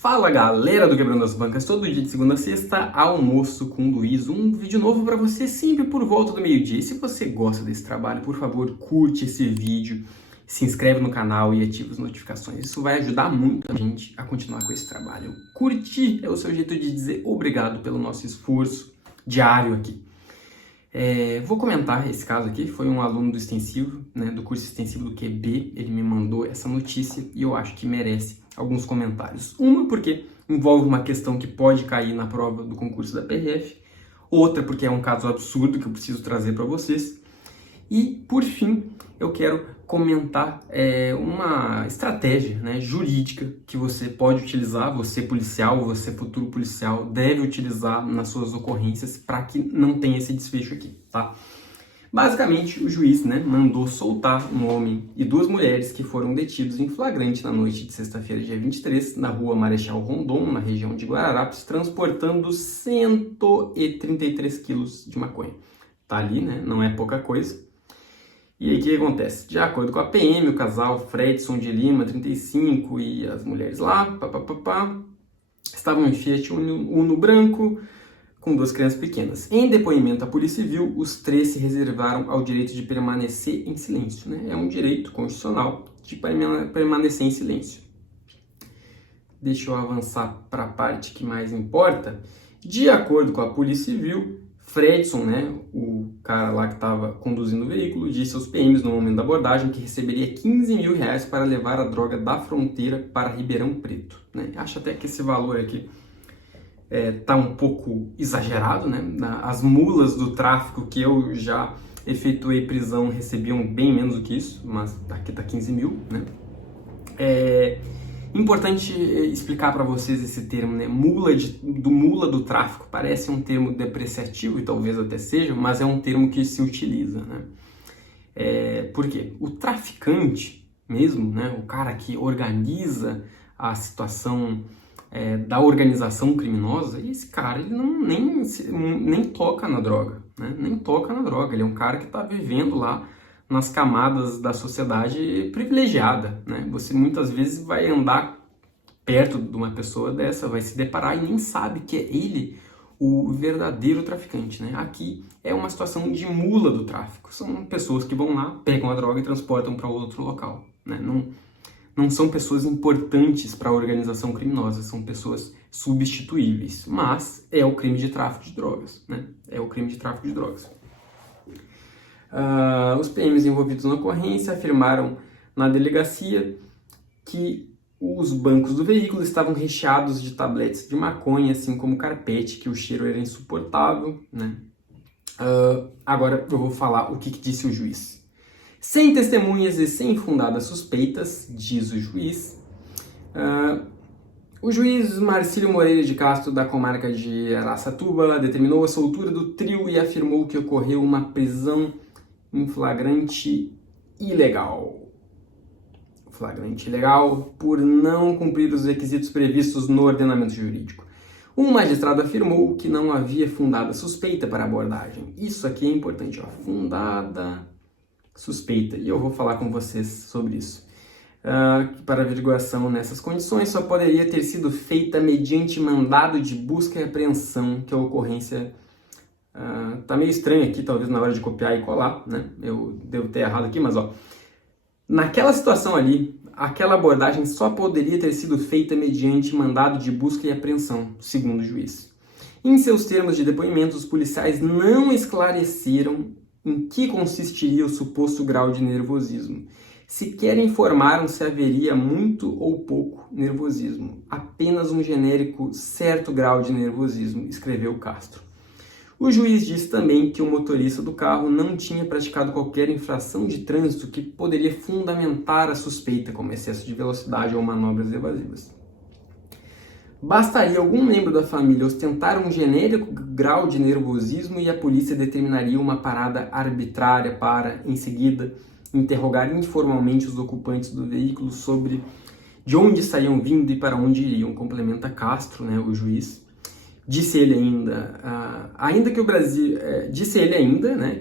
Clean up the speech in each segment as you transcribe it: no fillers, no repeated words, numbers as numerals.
Fala galera do Quebrando as Bancas, todo dia de segunda a sexta, almoço com o Luiz, um vídeo novo para você sempre por volta do meio-dia. E se você gosta desse trabalho, por favor, curte esse vídeo, se inscreve no canal e ativa as notificações. Isso vai ajudar muito a gente a continuar com esse trabalho. Curtir é o seu jeito de dizer obrigado pelo nosso esforço diário aqui. Vou comentar esse caso aqui, foi um aluno do extensivo, do curso extensivo do QB, ele me mandou essa notícia e eu acho que merece alguns comentários. Uma, porque envolve uma questão que pode cair na prova do concurso da PRF, outra, porque é um caso absurdo que eu preciso trazer para vocês, e, por fim, eu quero comentar uma estratégia jurídica que você pode utilizar, você policial, você futuro policial, deve utilizar nas suas ocorrências para que não tenha esse desfecho aqui, tá? Basicamente, o juiz mandou soltar um homem e duas mulheres que foram detidos em flagrante na noite de sexta-feira, dia 23, na rua Marechal Rondon, na região de Guararapes, transportando 133 quilos de maconha. Tá ali, não é pouca coisa. E aí, o que acontece? De acordo com a PM, o casal Fredson de Lima, 35, e as mulheres lá, estavam em Fiat Uno branco, com duas crianças pequenas. Em depoimento à Polícia Civil, os três se reservaram ao direito de permanecer em silêncio. É um direito constitucional de permanecer em silêncio. Deixa eu avançar para a parte que mais importa. De acordo com a Polícia Civil, Fredson, o cara lá que estava conduzindo o veículo, disse aos PMs no momento da abordagem que receberia 15 mil reais para levar a droga da fronteira para Ribeirão Preto. Acho até que esse valor aqui tá um pouco exagerado, As mulas do tráfico que eu já efetuei prisão recebiam bem menos do que isso, mas aqui tá 15 mil, Importante explicar para vocês esse termo, mula do tráfico. Parece um termo depreciativo, e talvez até seja, mas é um termo que se utiliza, Por quê? O traficante mesmo, o cara que organiza a situação da organização criminosa, esse cara ele nem toca na droga, nem toca na droga. Ele é um cara que está vivendo lá nas camadas da sociedade privilegiada, Você muitas vezes vai andar perto de uma pessoa dessa, vai se deparar e nem sabe que é ele o verdadeiro traficante, Aqui é uma situação de mula do tráfico. São pessoas que vão lá, pegam a droga e transportam para outro local, Não são pessoas importantes para a organização criminosa, são pessoas substituíveis, mas é o crime de tráfico de drogas, É o crime de tráfico de drogas. Os PMs envolvidos na ocorrência afirmaram na delegacia que os bancos do veículo estavam recheados de tabletes de maconha, assim como carpete, que o cheiro era insuportável, Agora eu vou falar o que disse o juiz. Sem testemunhas e sem fundadas suspeitas, diz o juiz, o juiz Marcílio Moreira de Castro, da comarca de Araçatuba, determinou a soltura do trio e afirmou que ocorreu uma prisão em flagrante ilegal. Flagrante ilegal por não cumprir os requisitos previstos no ordenamento jurídico. Um magistrado afirmou que não havia fundada suspeita para abordagem. Isso aqui é importante, fundada suspeita, e eu vou falar com vocês sobre isso. Para averiguação nessas condições só poderia ter sido feita mediante mandado de busca e apreensão, que a ocorrência tá meio estranho aqui, talvez na hora de copiar e colar, Eu devo ter errado aqui, mas naquela situação ali, aquela abordagem só poderia ter sido feita mediante mandado de busca e apreensão, segundo o juiz. Em seus termos de depoimento, os policiais não esclareceram em que consistiria o suposto grau de nervosismo. Sequer informaram se haveria muito ou pouco nervosismo, apenas um genérico certo grau de nervosismo, escreveu Castro. O juiz disse também que o motorista do carro não tinha praticado qualquer infração de trânsito que poderia fundamentar a suspeita, como excesso de velocidade ou manobras evasivas. Bastaria algum membro da família ostentar um genérico grau de nervosismo e a polícia determinaria uma parada arbitrária para, em seguida, interrogar informalmente os ocupantes do veículo sobre de onde estariam vindo e para onde iriam, complementa Castro, o juiz. Disse ele ainda,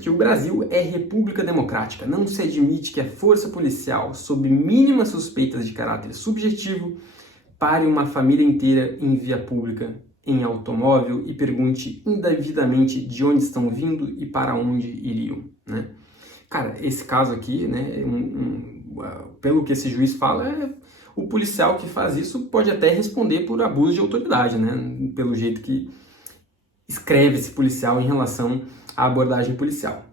que o Brasil é república democrática. Não se admite que a força policial, sob mínimas suspeitas de caráter subjetivo, pare uma família inteira em via pública em automóvel e pergunte indevidamente de onde estão vindo e para onde iriam, né? Cara, esse caso aqui, né, pelo que esse juiz fala, o policial que faz isso pode até responder por abuso de autoridade, né? Pelo jeito que escreve esse policial em relação à abordagem policial.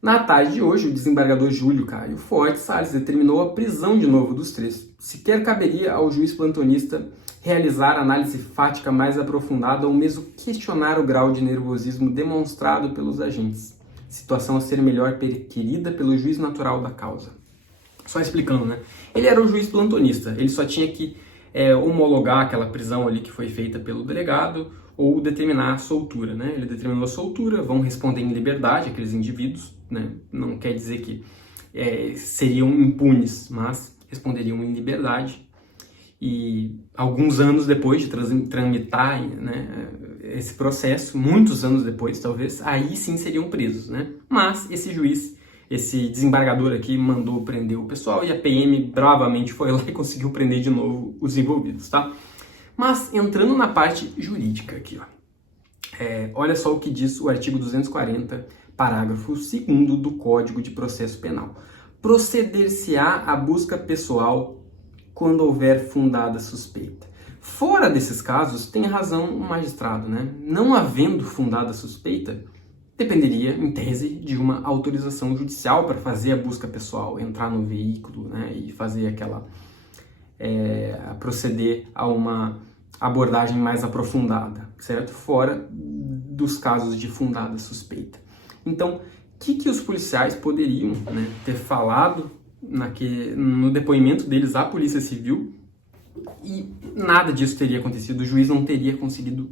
Na tarde de hoje, o desembargador Júlio Caio Forte Salles determinou a prisão de novo dos três. Sequer caberia ao juiz plantonista realizar análise fática mais aprofundada ou mesmo questionar o grau de nervosismo demonstrado pelos agentes. Situação a ser melhor requerida pelo juiz natural da causa. Só explicando, né? Ele era o juiz plantonista, ele só tinha que homologar aquela prisão ali que foi feita pelo delegado ou determinar a soltura, né? Ele determinou a soltura, vão responder em liberdade aqueles indivíduos, né? Não quer dizer que seriam impunes, mas responderiam em liberdade. E alguns anos depois de tramitar, né, esse processo, muitos anos depois, talvez, aí sim seriam presos, né? Mas esse juiz, esse desembargador aqui mandou prender o pessoal e a PM bravamente foi lá e conseguiu prender de novo os envolvidos, tá? Mas entrando na parte jurídica aqui, ó, olha só o que diz o artigo 240, parágrafo 2º do Código de Processo Penal. Proceder-se-á à busca pessoal quando houver fundada suspeita. Fora desses casos, tem razão o magistrado, né? Não havendo fundada suspeita, dependeria, em tese, de uma autorização judicial para fazer a busca pessoal, entrar no veículo, né, e fazer aquela... proceder a uma abordagem mais aprofundada, certo? Fora dos casos de fundada suspeita. Então, o que os policiais poderiam, né, ter falado no depoimento deles à Polícia Civil e nada disso teria acontecido, o juiz não teria conseguido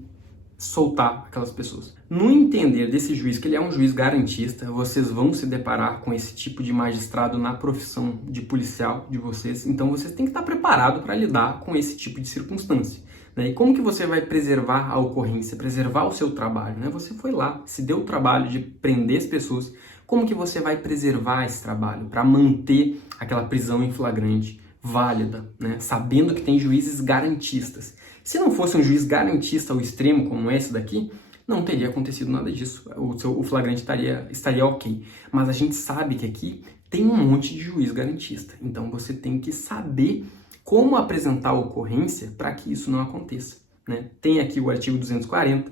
soltar aquelas pessoas. No entender desse juiz, que ele é um juiz garantista, vocês vão se deparar com esse tipo de magistrado na profissão de policial de vocês, então vocês têm que estar preparado para lidar com esse tipo de circunstância, né? E como que você vai preservar a ocorrência, preservar o seu trabalho, né? Você foi lá, se deu o trabalho de prender as pessoas, como que você vai preservar esse trabalho para manter aquela prisão em flagrante válida, né? Sabendo que tem juízes garantistas. Se não fosse um juiz garantista ao extremo como esse daqui, não teria acontecido nada disso. O flagrante estaria ok. Mas a gente sabe que aqui tem um monte de juiz garantista. Então você tem que saber como apresentar a ocorrência para que isso não aconteça, né? Tem aqui o artigo 240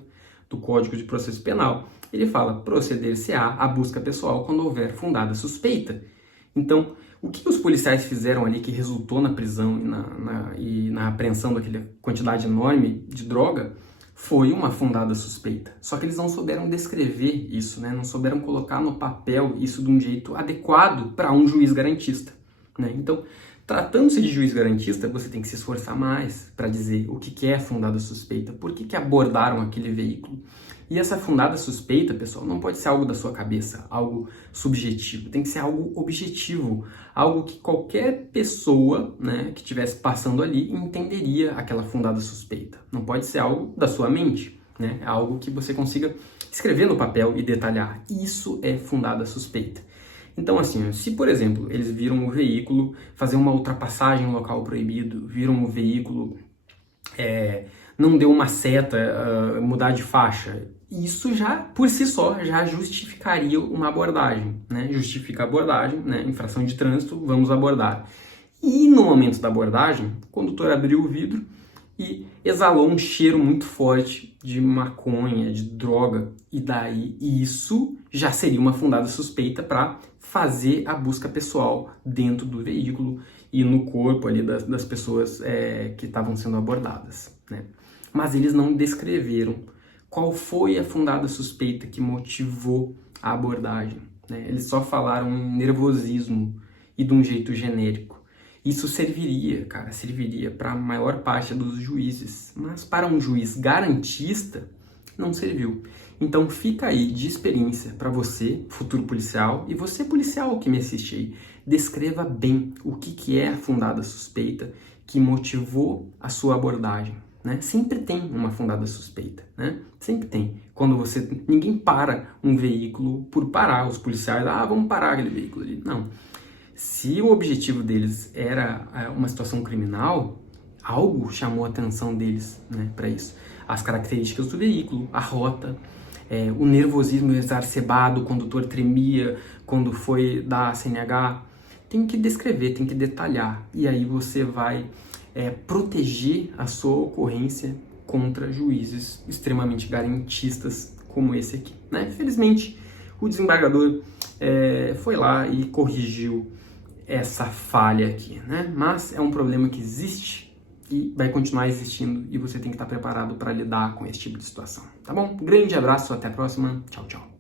do Código de Processo Penal. Ele fala: proceder-se-á à busca pessoal quando houver fundada suspeita. Então, o que os policiais fizeram ali que resultou na prisão e na apreensão daquela quantidade enorme de droga foi uma fundada suspeita. Só que eles não souberam descrever isso, né? Não souberam colocar no papel isso de um jeito adequado para um juiz garantista, né? Então, tratando-se de juiz garantista, você tem que se esforçar mais para dizer o que é fundada suspeita, por que abordaram aquele veículo. E essa fundada suspeita, pessoal, não pode ser algo da sua cabeça, algo subjetivo, tem que ser algo objetivo, algo que qualquer pessoa, né, que estivesse passando ali entenderia aquela fundada suspeita. Não pode ser algo da sua mente, né? É algo que você consiga escrever no papel e detalhar. Isso é fundada suspeita. Então, assim, se, por exemplo, eles viram o veículo fazer uma ultrapassagem em um local proibido, viram o veículo não deu uma seta, mudar de faixa, isso já, por si só, já justificaria uma abordagem, né? Justifica a abordagem, né? Infração de trânsito, vamos abordar. E no momento da abordagem, o condutor abriu o vidro e exalou um cheiro muito forte de maconha, de droga, e daí isso já seria uma fundada suspeita para fazer a busca pessoal dentro do veículo e no corpo ali das pessoas que estavam sendo abordadas, né? Mas eles não descreveram qual foi a fundada suspeita que motivou a abordagem, né? Eles só falaram em nervosismo e de um jeito genérico. Isso serviria para a maior parte dos juízes, mas para um juiz garantista não serviu. Então fica aí de experiência para você, futuro policial, e você policial que me assiste aí, descreva bem o que é a fundada suspeita que motivou a sua abordagem, né? Sempre tem uma fundada suspeita, né? Sempre tem. Quando ninguém para um veículo por parar, os policiais, vamos parar aquele veículo ali. Não. Se o objetivo deles era uma situação criminal, algo chamou a atenção deles, né, para isso. As características do veículo, a rota, o nervosismo exacerbado, o condutor tremia quando foi dar a CNH. Tem que descrever, tem que detalhar. E aí você vai proteger a sua ocorrência contra juízes extremamente garantistas como esse aqui, né? Felizmente, o desembargador foi lá e corrigiu essa falha aqui, né? Mas é um problema que existe e vai continuar existindo e você tem que estar preparado para lidar com esse tipo de situação, tá bom? Grande abraço, até a próxima, tchau, tchau.